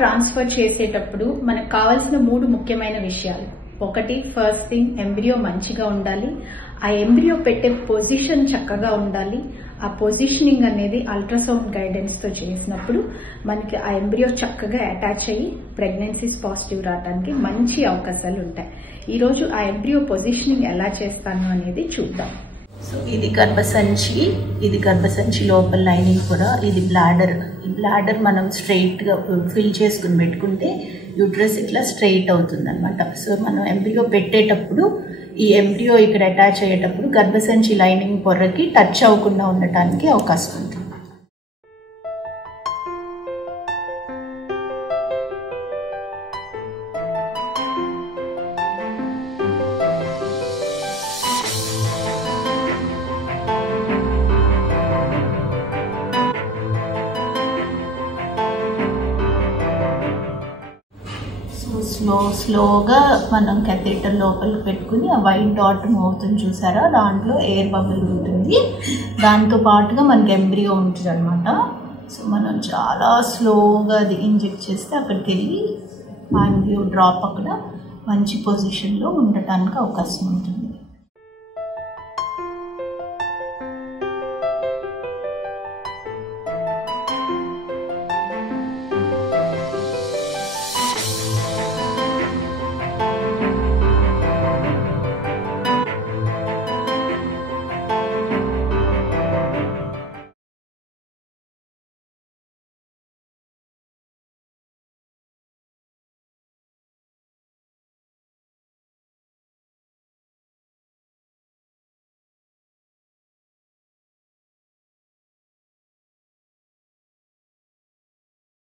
Transfer చేసేటప్పుడు మనకు కావాల్సిన 3 ముఖ్యమైన విషయాలు. ఒకటి, ఫస్ట్ థింగ్, ఎంబ్రియో మంచిగా ఉండాలి. ఆ ఎంబ్రియో పెట్టే పొజిషన్ చక్కగా ఉండాలి. ఆ పొజిషనింగ్ అనేది అల్ట్రాసౌండ్ గైడెన్స్ తో చేసినప్పుడు మనకి ఆ ఎంబ్రియో చక్కగా అటాచ్ అయ్యి ప్రెగ్నెన్సీస్ పాజిటివ్ రావడానికి మంచి అవకాశాలు ఉంటాయి. ఈ రోజు ఆ ఎంబ్రియో పొజిషనింగ్ ఎలా చేస్తాను అనేది చూద్దాం. సో ఇది గర్భసంచి లోపల లైనింగ్ కూడా, ఇది బ్లాడర్. ఈ బ్లాడర్ మనం స్ట్రైట్గా ఫిల్ చేసుకుని పెట్టుకుంటే యూట్రస్ ఇట్లా స్ట్రైట్ అవుతుంది అనమాట. సో మనం ఎంబ్రియో పెట్టేటప్పుడు ఈ ఎంబ్రియో ఇక్కడ అటాచ్ అయ్యేటప్పుడు గర్భసంచి లైనింగ్ పొరకి టచ్ అవ్వకుండా ఉండటానికి అవకాశం ఉంటుంది. స్లోగా మనం కెథీటర్ లోపలికి పెట్టుకుని ఆ వైట్ డాట్ మూవ్ అవుతుంది చూసారా, దాంట్లో ఎయిర్ బబుల్ ఉంటుంది. దాంతో పాటుగా మనకి ఎంబ్రియో ఉంటుంది అనమాట. సో మనం చాలా స్లోగా అది ఇంజెక్ట్ చేస్తే అక్కడికి వెళ్ళి ఆ ఎంబ్రియో డ్రాప్ అక్కడ మంచి పొజిషన్లో ఉండటానికి అవకాశం ఉంటుంది.